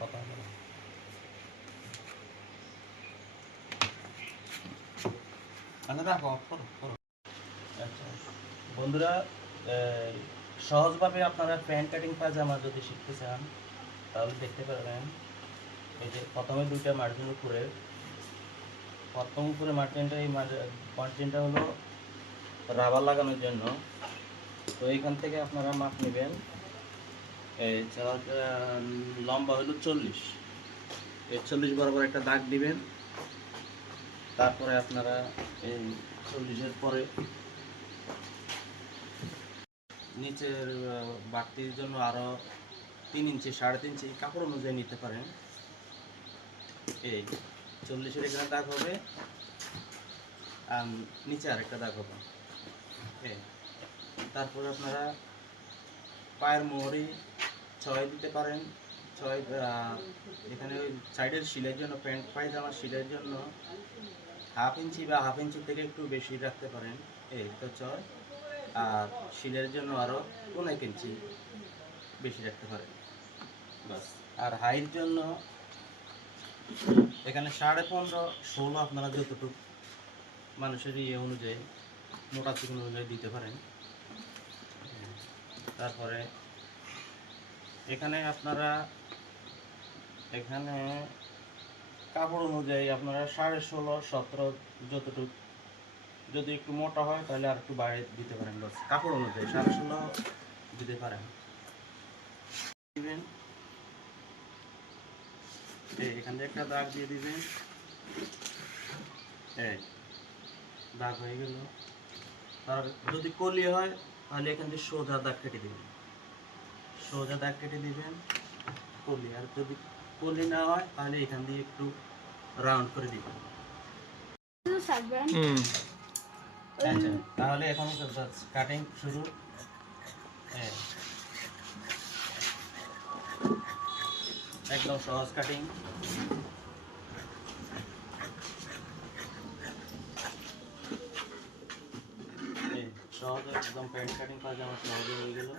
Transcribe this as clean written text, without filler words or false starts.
কথা হবে না। রাখো, করো করো। আচ্ছা বন্ধুরা, সহজভাবে আপনারা প্যান্ট কাটিং পায়জামা যদি শিখতে চান তাহলে দেখতে পারবেন। এই যে প্রথমে দুইটা মার্জিন উপরে, প্রথম উপরে মার্জিনটা, এই মার্জিনটা হলো রাবার লাগানোর জন্য। তো এইখান থেকে আপনারা মাপ নেবেন। এই লম্বা হলো 40, এই 40 বরাবর একটা দাগ দিবেন। তারপরে আপনারা এই 40-এর পরে নিচের বাড়তির জন্য আরও 3 ইঞ্চি 3.5 ইঞ্চি কাপড় অনুযায়ী নিতে পারেন। এই 40-এর এখানে দাগ হবে, আর নিচে আরেকটা দাগ হবে। তারপরে আপনারা পায়ের মোহরি 6 দিতে পারেন। 6 এখানে ওই সাইডের শিলের জন্য, প্যান্ট পায়জামার শিলের জন্য 1/2 ইঞ্চি বা 1/2 ইঞ্চি থেকে একটু বেশি রাখতে পারেন। এই তো 6, আর শিলের জন্য আরও 1 ইঞ্চি বেশি রাখতে পারেন বাস। আর হাইট জন্য এখানে 15.5 16 আপনারা যতটুকু মানুষের ইয়ে অনুযায়ী, মোটা চিকন অনুযায়ী দিতে পারেন। তারপরে এখানে আপনারা এখানে কাপড় অনুযায়ী আপনারা 16.5 17 যতটুকু, যদি একটু মোটা হয় তাহলে আর একটু বাইরে দিতে পারেন। বাস কাপড় অনুযায়ী 16.5 দিতে পারেন। এখান থেকে একটা দাগ দিয়ে দিবেন। দাগ হয়ে গেল। আর যদি কলি হয় তাহলে এখান থেকে সোজা দাগ কেটে দিবেন, সোজা দাগ কেটে দিবেন কলি। আর যদি কলি না হয় তাহলে এখান দিয়ে একটু রাউন্ড করে দিবেন। আচ্ছা তাহলে এখন কাটিং শুরু। একদম সহজ কাটিং। সহজ একদম প্যান্ট কাটিং পায়জামা সহজে হয়ে গেল।